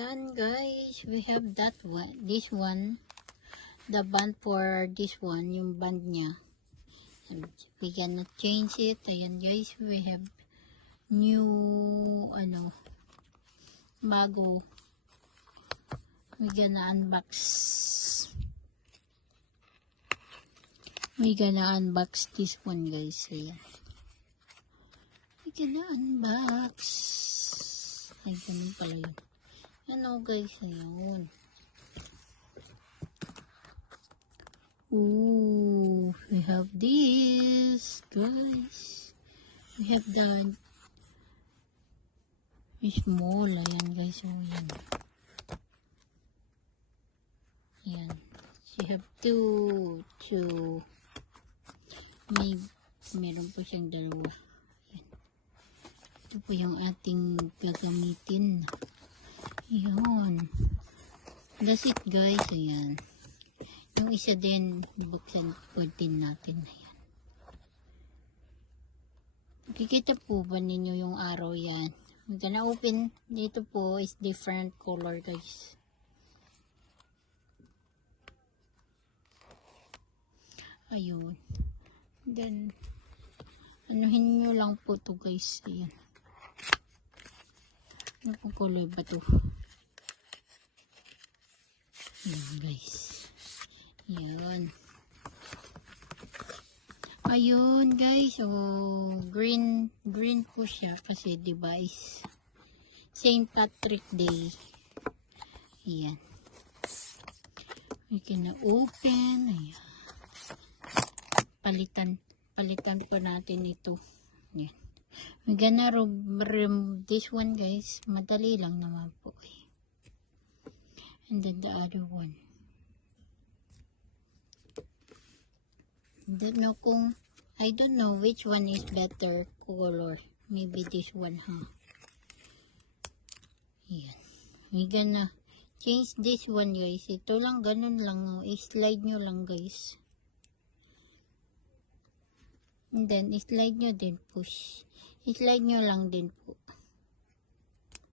ayan guys, we have that one, this one, the band for this one, yung band niya. We gonna change it. Ayan guys, we have new, bago. We gonna unbox. We gonna unbox this one guys. Ayan. We gonna unbox. Ay, ganun pala yun. Ano guys, ayun. Ooh, we have this, guys. We have done small, ayan guys, oh, yan. Ayan. We have two, meron po siyang dalawa. Ayan. Ito po yung ating gagamitin. Ayan. That's it guys, ayan. Yung isa din, buksan po din natin. Ayan. Nakikita po ba ninyo yung arrow yan? I'm gonna open. Dito po is different color guys. Ayun. Then, anuhin nyo lang po to guys. Ayan. Ano pong color ba to? Ayan guys. Ayan. Ayun guys. Oh, green po siya. Kasi diba is St. Patrick Day. Ayan. We can open. Ayan. Palitan po natin ito. Ayan. We gonna remove this one guys. Madali lang naman po eh. And then the other one. I don't know which one is better color. Maybe this one, huh? Ayan. We gonna change this one guys. Ito lang, ganun lang. Oh. I-slide nyo lang guys. And then, i-slide nyo din push. I-slide nyo lang din po.